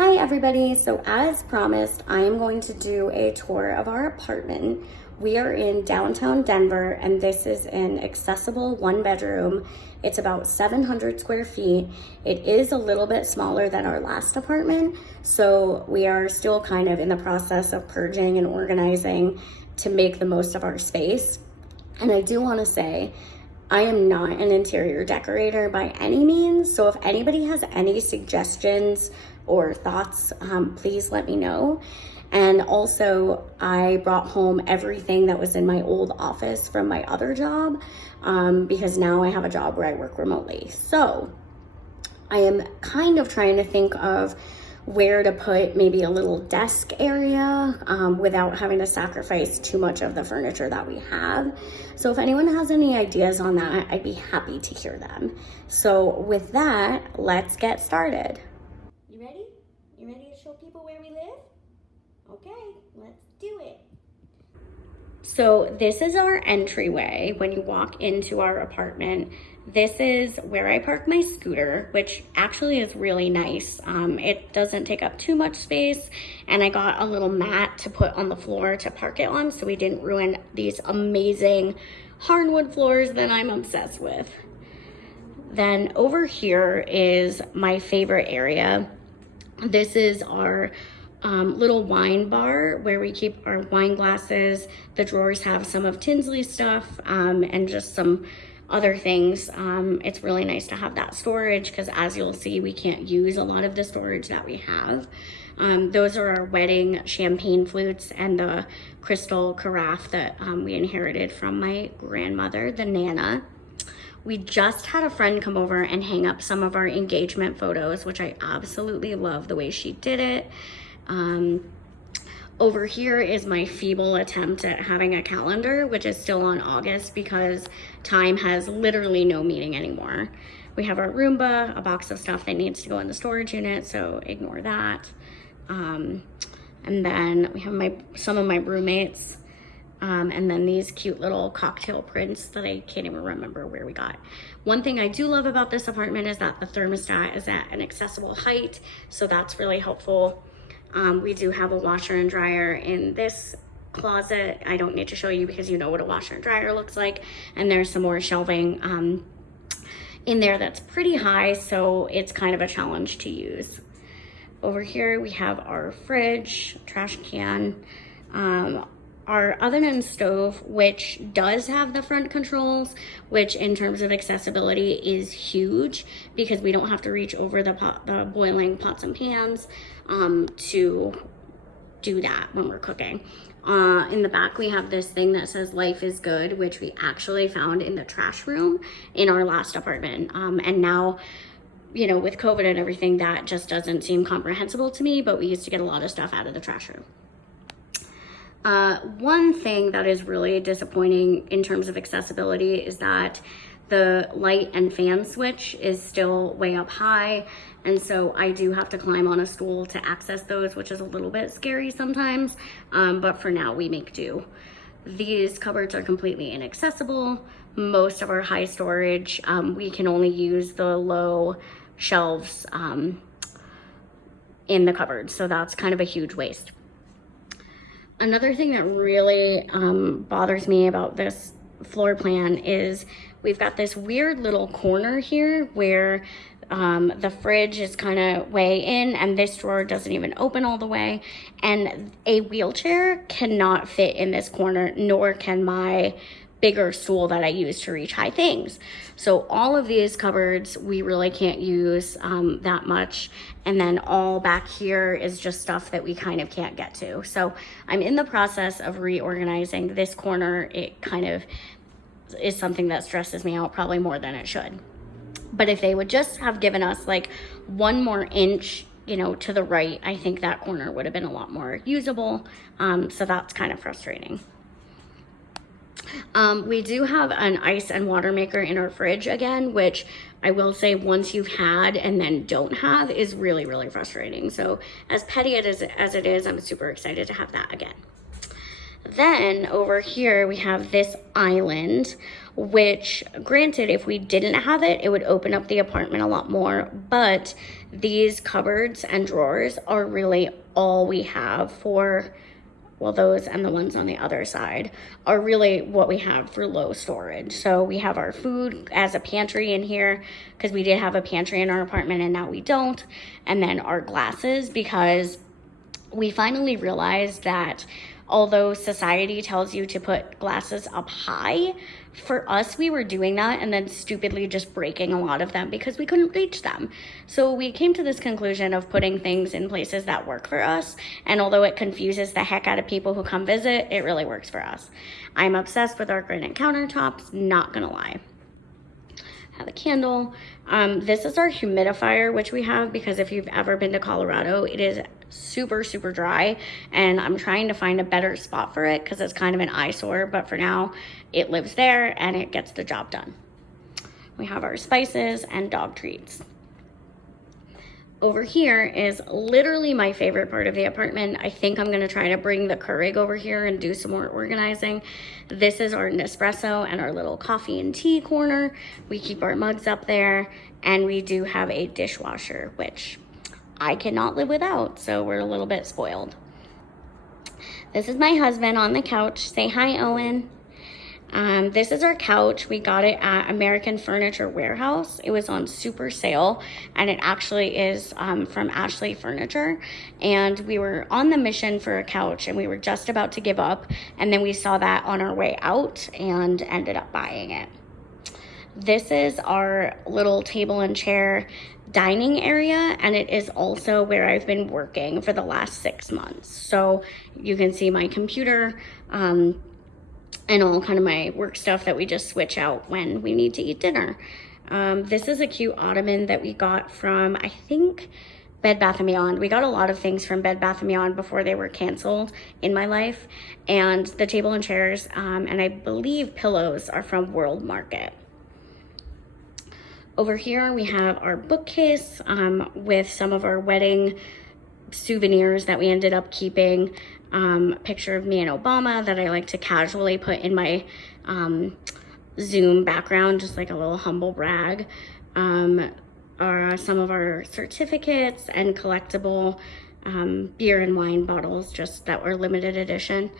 Hi everybody, so as promised, I am going to do a tour of our apartment. We are in downtown Denver and this is an accessible 1-bedroom. It's about 700 square feet. It is a little bit smaller than our last apartment, so we are still kind of in the process of purging and organizing to make the most of our space. And I do want to say, I am not an interior decorator by any means, so if anybody has any suggestions or thoughts, please let me know. And also, I brought home everything that was in my old office from my other job because now I have a job where I work remotely. So I am kind of trying to think of where to put maybe a little desk area without having to sacrifice too much of the furniture that we have. So if anyone has any ideas on that, I'd be happy to hear them. So with that, let's get started. You ready? You ready to show people where we live? Okay, let's do it. So this is our entryway when you walk into our apartment. This is where I park my scooter, which actually is really nice. It doesn't take up too much space, and I got a little mat to put on the floor to park it on so we didn't ruin these amazing hardwood floors that I'm obsessed with. Then over here is my favorite area. This is our little wine bar where we keep our wine glasses. The drawers have some of Tinsley's stuff and just some other things. It's really nice to have that storage because, as you'll see, we can't use a lot of the storage that we have. Those are our wedding champagne flutes and the crystal carafe that we inherited from my grandmother, the Nana. We just had a friend come over and hang up some of our engagement photos, which I absolutely love the way she did it. Over here is my feeble attempt at having a calendar, which is still on August because time has literally no meaning anymore. We have our Roomba, a box of stuff that needs to go in the storage unit, so ignore that. And then we have some of my roommates, and then these cute little cocktail prints that I can't even remember where we got. One thing I do love about this apartment is that the thermostat is at an accessible height, so that's really helpful. We do have a washer and dryer in this closet. I don't need to show you because you know what a washer and dryer looks like. And there's some more shelving in there that's pretty high, so it's kind of a challenge to use. Over here we have our fridge, trash can, our oven and stove, which does have the front controls, which in terms of accessibility is huge because we don't have to reach over the boiling pots and pans to do that when we're cooking. In the back, we have this thing that says "Life is Good," which we actually found in the trash room in our last apartment. And now, you know, with COVID and everything, that just doesn't seem comprehensible to me, but we used to get a lot of stuff out of the trash room. One thing that is really disappointing in terms of accessibility is that the light and fan switch is still way up high, and so I do have to climb on a stool to access those, which is a little bit scary sometimes, but for now we make do. These cupboards are completely inaccessible. Most of our high storage, we can only use the low shelves in the cupboards, so that's kind of a huge waste. Another thing that really bothers me about this floor plan is we've got this weird little corner here where the fridge is kind of way in and this drawer doesn't even open all the way, and a wheelchair cannot fit in this corner, nor can my bigger stool that I use to reach high things. So all of these cupboards we really can't use that much, and then all back here is just stuff that we kind of can't get to. So I'm in the process of reorganizing this corner. It kind of is something that stresses me out probably more than it should. But if they would just have given us like one more inch, you know, to the right, I think that corner would have been a lot more usable. So that's kind of frustrating. We do have an ice and water maker in our fridge again, which I will say once you've had and then don't have is really, really frustrating. So as petty as it is, I'm super excited to have that again. Then over here we have this island, which granted, if we didn't have it, it would open up the apartment a lot more. But these cupboards and drawers are really all we have for, well, those and the ones on the other side are really what we have for low storage. So we have our food as a pantry in here because we did have a pantry in our apartment and now we don't. And then our glasses, because we finally realized that although society tells you to put glasses up high, for us, we were doing that and then stupidly just breaking a lot of them because we couldn't reach them. So we came to this conclusion of putting things in places that work for us. And although it confuses the heck out of people who come visit, it really works for us. I'm obsessed with our granite countertops, not gonna lie. Have a candle. This is our humidifier, which we have because if you've ever been to Colorado, it is super, super dry. And I'm trying to find a better spot for it because it's kind of an eyesore. But for now, it lives there and it gets the job done. We have our spices and dog treats. Over here is literally my favorite part of the apartment. I think I'm gonna try to bring the Keurig over here and do some more organizing. This is our Nespresso and our little coffee and tea corner. We keep our mugs up there and we do have a dishwasher, which I cannot live without, so we're a little bit spoiled. This is my husband on the couch. Say hi, Owen. This is our couch. We got it at American Furniture Warehouse. It was on super sale and it actually is from Ashley Furniture. And we were on the mission for a couch and we were just about to give up. And then we saw that on our way out and ended up buying it. This is our little table and chair dining area, and it is also where I've been working for the last 6 months. So you can see my computer, and all kind of my work stuff that we just switch out when we need to eat dinner. This is a cute ottoman that we got from, I think, Bed Bath & Beyond. We got a lot of things from Bed Bath & Beyond before they were canceled in my life. And the table and chairs, and I believe pillows are from World Market. Over here we have our bookcase with some of our wedding souvenirs that we ended up keeping. Picture of me and Obama that I like to casually put in my Zoom background, just like a little humble brag. Are some of our certificates and collectible beer and wine bottles, just that were limited edition.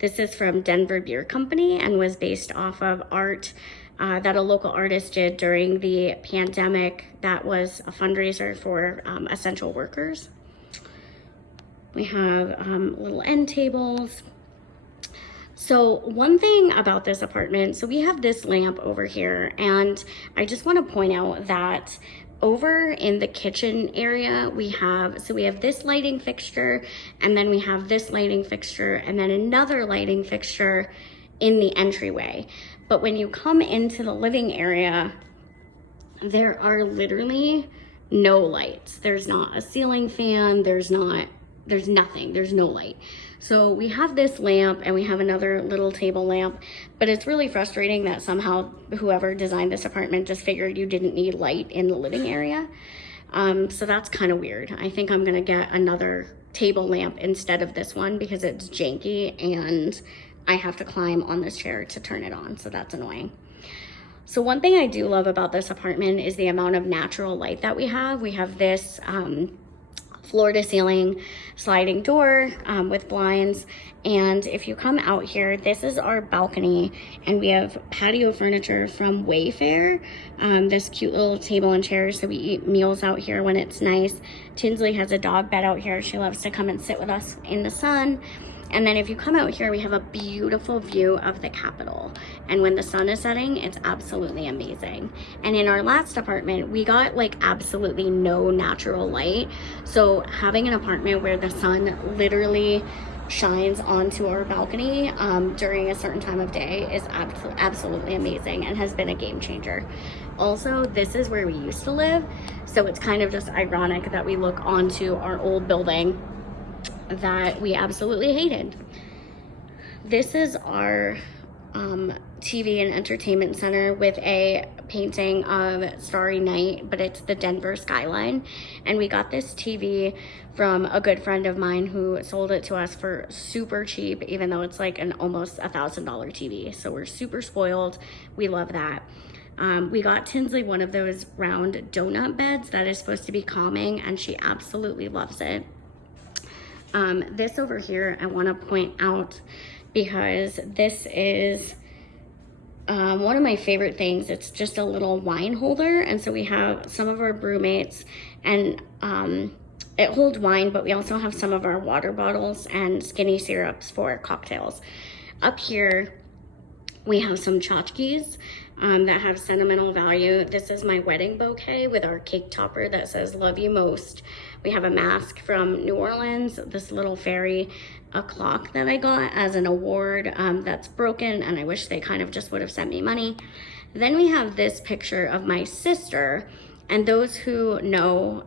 This is from Denver Beer Company and was based off of art that a local artist did during the pandemic that was a fundraiser for essential workers. We have little end tables. So one thing about this apartment, so we have this lamp over here, and I just want to point out that over in the kitchen area, we have this lighting fixture, and then we have this lighting fixture, and then another lighting fixture in the entryway. But when you come into the living area, there are literally no lights. There's not a ceiling fan, there's nothing, there's no light. So we have this lamp and we have another little table lamp, but it's really frustrating that somehow whoever designed this apartment just figured you didn't need light in the living area. So that's kind of weird. I think I'm gonna get another table lamp instead of this one because it's janky and I have to climb on this chair to turn it on, so that's annoying. So one thing I do love about this apartment is the amount of natural light that we have. We have this floor to ceiling sliding door with blinds, and if you come out here, this is our balcony, and we have patio furniture from Wayfair, this cute little table and chairs, so we eat meals out here when it's nice. Tinsley has a dog bed out here. She loves to come and sit with us in the sun. And then if you come out here, we have a beautiful view of the Capitol. And when the sun is setting, it's absolutely amazing. And in our last apartment, we got like absolutely no natural light. So having an apartment where the sun literally shines onto our balcony during a certain time of day is absolutely amazing and has been a game changer. Also, this is where we used to live. So it's kind of just ironic that we look onto our old building that we absolutely hated. This is our TV and entertainment center with a painting of Starry Night, but it's the Denver skyline. And we got this TV from a good friend of mine who sold it to us for super cheap, even though it's like an almost $1,000 TV. So we're super spoiled. We love that. We got Tinsley one of those round donut beds that is supposed to be calming, and she absolutely loves it. This over here I want to point out because this is one of my favorite things. It's just a little wine holder, and so we have some of our brewmates, and it holds wine, but we also have some of our water bottles and skinny syrups for cocktails. Up here we have some tchotchkes that have sentimental value. This is my wedding bouquet with our cake topper that says love you most. We have a mask from New Orleans, this little fairy, a clock that I got as an award that's broken, and I wish they kind of just would have sent me money. Then we have this picture of my sister, and those who know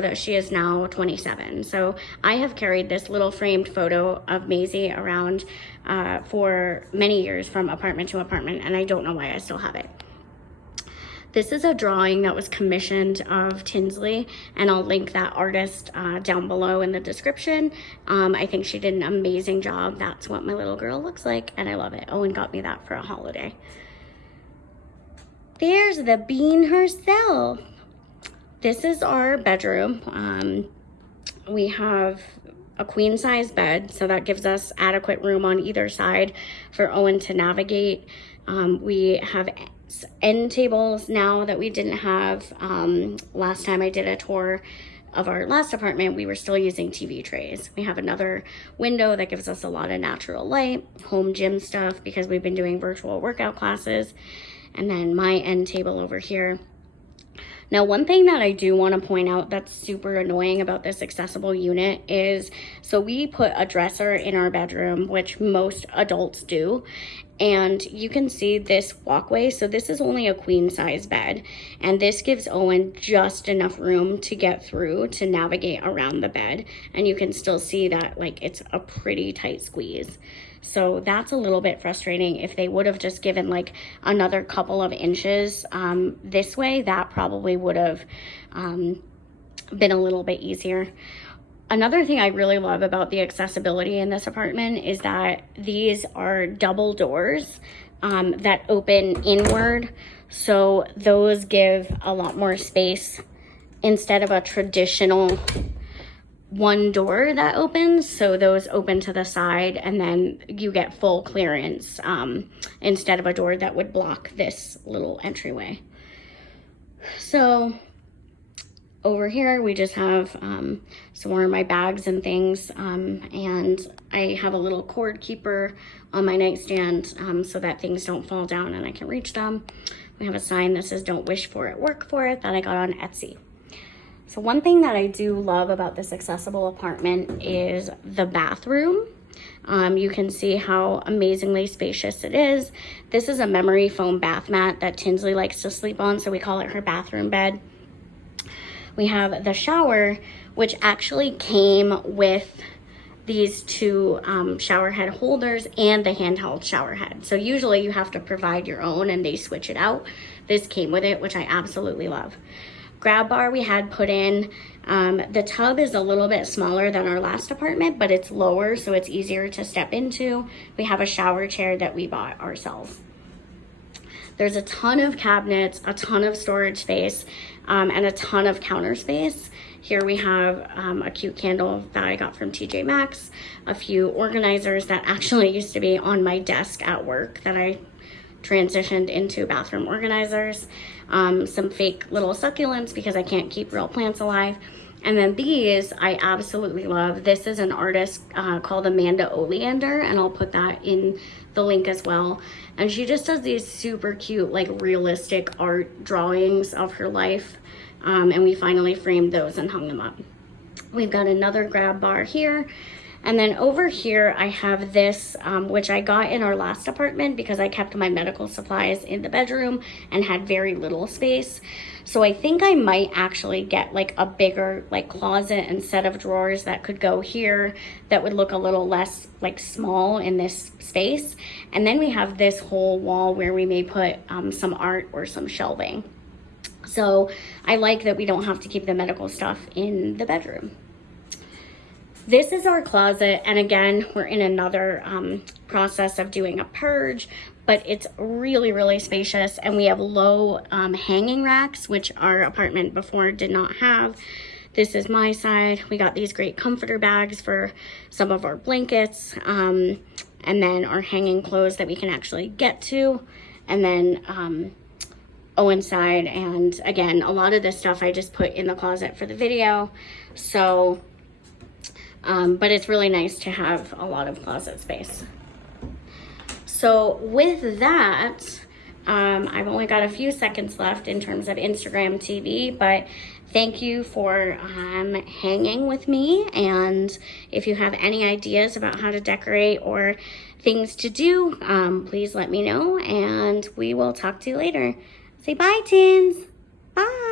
that she is now 27. So I have carried this little framed photo of Maisie around for many years from apartment to apartment, and I don't know why I still have it. This is a drawing that was commissioned of Tinsley, and I'll link that artist down below in the description. I think she did an amazing job. That's what my little girl looks like, and I love it. Owen got me that for a holiday. There's the bean herself. This is our bedroom. We have a queen size bed, so that gives us adequate room on either side for Owen to navigate. We have end tables now that we didn't have. Last time I did a tour of our last apartment, we were still using TV trays. We have another window that gives us a lot of natural light, home gym stuff because we've been doing virtual workout classes. And then my end table over here. Now, one thing that I do want to point out that's super annoying about this accessible unit is, so we put a dresser in our bedroom, which most adults do, and you can see this walkway. So this is only a queen size bed, and this gives Owen just enough room to get through to navigate around the bed, and you can still see that like it's a pretty tight squeeze. So that's a little bit frustrating. If they would have just given like another couple of inches this way, that probably would have been a little bit easier. Another thing I really love about the accessibility in this apartment is that these are double doors that open inward. So those give a lot more space instead of a traditional one door that opens. So those open to the side, and then you get full clearance instead of a door that would block this little entryway. So over here we just have some more of my bags and things, and I have a little cord keeper on my nightstand so that things don't fall down and I can reach them. We have a sign that says don't wish for it, work for it, that I got on Etsy. So one thing that I do love about this accessible apartment is the bathroom. You can see how amazingly spacious it is. This is a memory foam bath mat that Tinsley likes to sleep on, so we call it her bathroom bed. We have the shower, which actually came with these two shower head holders and the handheld shower head. So usually you have to provide your own and they switch it out. This came with it, which I absolutely love. Grab bar we had put in. The tub is a little bit smaller than our last apartment, but it's lower, so it's easier to step into. We have a shower chair that we bought ourselves. There's a ton of cabinets, a ton of storage space, and a ton of counter space. Here we have a cute candle that I got from TJ Maxx, a few organizers that actually used to be on my desk at work that I transitioned into bathroom organizers, some fake little succulents because I can't keep real plants alive. And then these I absolutely love. This is an artist called Amanda Oleander, and I'll put that in the link as well. And she just does these super cute, like realistic art drawings of her life. And we finally framed those and hung them up. We've got another grab bar here. And then over here, I have this, which I got in our last apartment because I kept my medical supplies in the bedroom and had very little space. So I think I might actually get like a bigger like closet and set of drawers that could go here that would look a little less like small in this space. And then we have this whole wall where we may put some art or some shelving. So I like that we don't have to keep the medical stuff in the bedroom. This is our closet, and again, we're in another process of doing a purge, but it's really, really spacious, and we have low hanging racks, which our apartment before did not have. This is my side. We got these great comforter bags for some of our blankets, and then our hanging clothes that we can actually get to, and then Owen's side, and again, a lot of this stuff I just put in the closet for the video, so but it's really nice to have a lot of closet space. So with that, I've only got a few seconds left in terms of Instagram TV, but thank you for hanging with me. And if you have any ideas about how to decorate or things to do, please let me know, and we will talk to you later. Say bye, Tins. Bye.